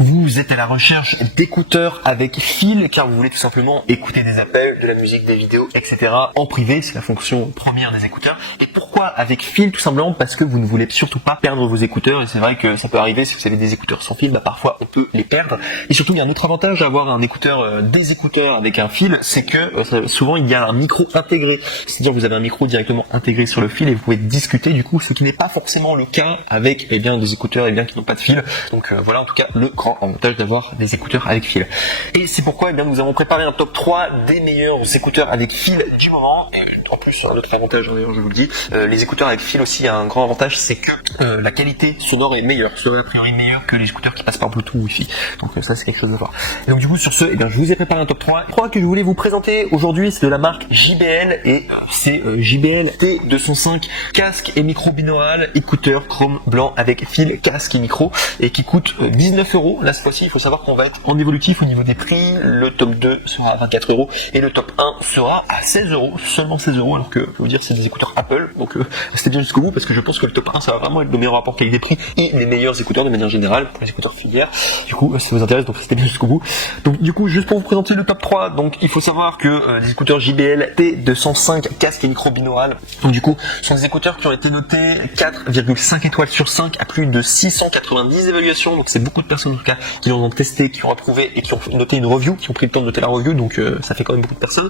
Vous êtes à la recherche d'écouteurs avec fil car vous voulez tout simplement écouter des appels, de la musique, des vidéos, etc. en privé, c'est la fonction première des écouteurs. Et pourquoi avec fil? Tout simplement parce que vous ne voulez surtout pas perdre vos écouteurs, et c'est vrai que ça peut arriver si vous avez des écouteurs sans fil, parfois on peut les perdre. Et surtout il y a un autre avantage à avoir des écouteurs avec un fil, c'est que souvent il y a un micro intégré, c'est-à-dire que vous avez un micro directement intégré sur le fil et vous pouvez discuter du coup, ce qui n'est pas forcément le cas avec des écouteurs qui n'ont pas de fil. Donc voilà en tout cas le grand avantage d'avoir des écouteurs avec fil. Et c'est pourquoi nous avons préparé un top 3 des meilleurs écouteurs avec fil du moment. Et en plus un autre avantage, d'ailleurs je vous le dis, les écouteurs avec fil aussi, a un grand avantage, c'est que la qualité sonore est meilleure, soit a priori meilleure que les écouteurs qui passent par Bluetooth ou Wi-Fi. Donc ça c'est quelque chose à voir. Et donc du coup sur ce, je vous ai préparé un top 3. Le 3 que je voulais vous présenter aujourd'hui, c'est de la marque JBL et c'est JBL T205 casque et micro binaural, écouteurs chrome blanc avec fil, casque et micro, et qui coûte 19 €. Là cette fois-ci il faut savoir qu'on va être en évolutif au niveau des prix. Le top 2 sera à 24 € et le top 1 sera à 16 €, seulement 16 €, alors que je peux vous dire c'est des écouteurs Apple, donc restez bien jusqu'au bout parce que je pense que le top 1 ça va vraiment être le meilleur rapport qualité-prix et les meilleurs écouteurs de manière générale pour les écouteurs filières. Du coup si ça vous intéresse, donc restez bien jusqu'au bout. Donc du coup juste pour vous présenter le top 3, donc il faut savoir que les écouteurs JBL T205 casque et micro binaural, donc du coup sont des écouteurs qui ont été notés 4,5 étoiles sur 5 à plus de 690 évaluations, donc c'est beaucoup de personnes en tout cas qui l'ont testé, qui ont approuvé et qui ont noté une review, qui ont pris le temps de noter la review, donc ça fait quand même beaucoup de personnes.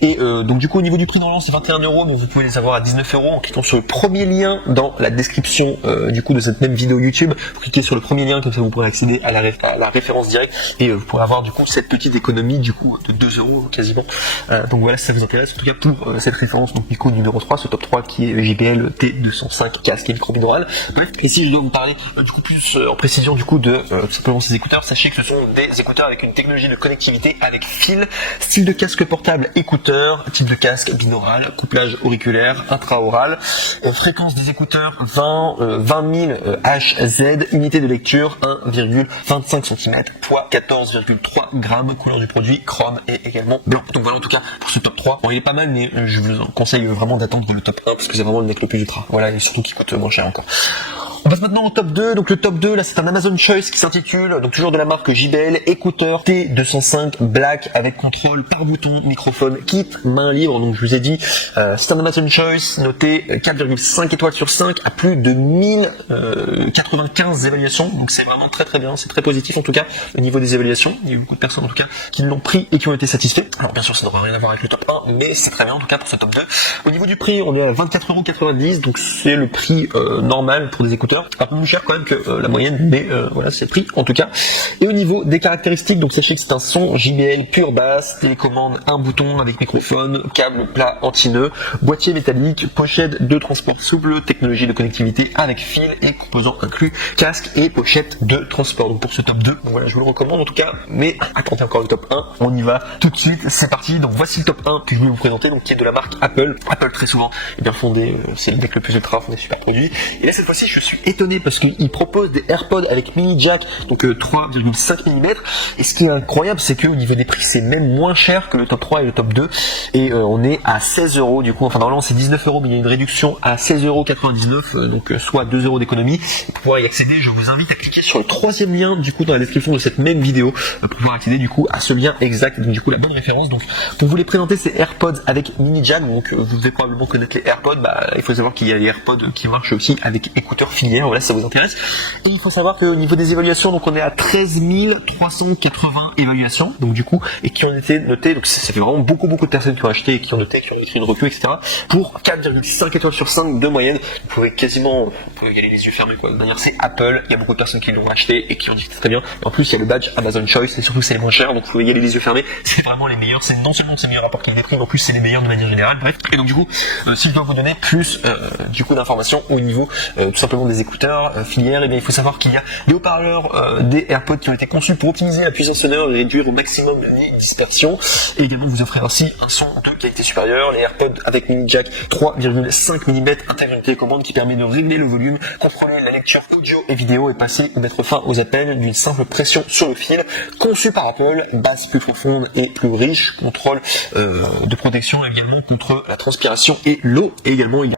Et donc du coup au niveau du prix dans c'est 21 €, donc vous pouvez les avoir à 19 € en cliquant sur le premier lien dans la description du coup de cette même vidéo YouTube. Vous cliquez sur le premier lien, comme ça vous pourrez accéder à la référence directe et vous pourrez avoir du coup cette petite économie du coup de 2 € quasiment. Donc voilà si ça vous intéresse, en tout cas pour cette référence, donc Nico numéro 3, ce top 3 qui est JBL T205 casque et micro binaural. Et si je dois vous parler du coup plus en précision du coup de tout simplement ces écouteurs, sachez que ce sont des écouteurs avec une technologie de connectivité avec fil, style de casque portable écouteur, type de casque binaural, couplage auriculaire, intraoral, fréquence des écouteurs 20 000 Hz, unité de lecture 1,25 cm, poids 14,3 grammes, couleur du produit chrome et également blanc. Donc voilà en tout cas pour ce top 3. Bon il est pas mal mais je vous conseille vraiment d'attendre le top 1 parce que c'est vraiment le mec le plus ultra. Voilà, et surtout qui coûte moins cher encore. On passe maintenant au top 2, donc le top 2 là c'est un Amazon Choice qui s'intitule, donc toujours de la marque JBL, écouteur T205 Black avec contrôle par bouton, microphone, kit, main libre, donc je vous ai dit c'est un Amazon Choice noté 4,5 étoiles sur 5 à plus de 1095 évaluations, donc c'est vraiment très très bien, c'est très positif en tout cas au niveau des évaluations. Il y a eu beaucoup de personnes en tout cas qui l'ont pris et qui ont été satisfaits. Alors bien sûr ça n'aura rien à voir avec le top 1 mais c'est très bien en tout cas pour ce top 2. Au niveau du prix on est à 24,90 €, donc c'est le prix normal pour des écouteurs, un peu plus cher quand même que la moyenne, mais voilà c'est le prix en tout cas. Et au niveau des caractéristiques, donc sachez que c'est un son JBL pure basse, télécommande, un bouton avec microphone, câble plat anti-nœud, boîtier métallique, pochette de transport souple, technologie de connectivité avec fil et composants inclus, casque et pochette de transport. Donc pour ce top 2, donc voilà je vous le recommande en tout cas, mais attendez encore le top 1, on y va tout de suite, c'est parti. Donc voici le top 1 que je voulais vous présenter, donc qui est de la marque Apple. Apple très souvent fondé, c'est le mec le plus ultra, font des super produits. Et là cette fois-ci je suis étonné parce qu'il propose des AirPods avec mini jack, donc 3,5 mm, et ce qui est incroyable c'est qu'au niveau des prix c'est même moins cher que le top 3 et le top 2, et on est à 16 € du coup, enfin normalement c'est 19 € mais il y a une réduction à 16,99 €, donc soit 2 € d'économie. Pour pouvoir y accéder je vous invite à cliquer sur le troisième lien du coup dans la description de cette même vidéo pour pouvoir accéder du coup à ce lien exact, donc du coup la bonne référence. Donc pour vous les présenter ces AirPods avec mini jack, donc vous devez probablement connaître les AirPods, il faut savoir qu'il y a les AirPods qui marchent aussi avec écouteurs filières, voilà si ça vous intéresse. Et il faut savoir qu'au niveau des évaluations, donc on est à 13 380 évaluations, donc du coup, et qui ont été notées, donc ça fait vraiment beaucoup de personnes qui ont acheté et qui ont noté, qui ont écrit une review, etc. pour 4,5 étoiles sur 5 de moyenne. Vous pouvez y aller les yeux fermés quoi. De manière c'est Apple, il y a beaucoup de personnes qui l'ont acheté et qui ont dit que c'était très bien. Et en plus il y a le badge Amazon Choice et surtout c'est les moins chers, donc vous pouvez y aller les yeux fermés. C'est vraiment les meilleurs, c'est non seulement c'est meilleur rapport qualité-prix, mais en plus c'est les meilleurs de manière générale. Bref, et donc du coup, si je dois vous donner plus du coup d'informations au niveau tout simplement des écouteurs filières, et bien il faut savoir qu'il y a des haut-parleurs des AirPods qui ont été conçus pour optimiser la puissance sonore et réduire au maximum les dispersions, et également vous offrir aussi un son de qualité supérieure. Les AirPods avec mini jack 3,5 mm intègrent une télécommande qui permet de régler le volume, contrôler la lecture audio et vidéo et passer ou mettre fin aux appels d'une simple pression sur le fil. Conçu par Apple, basse plus profonde et plus riche, contrôle de protection également contre la transpiration et l'eau, et également il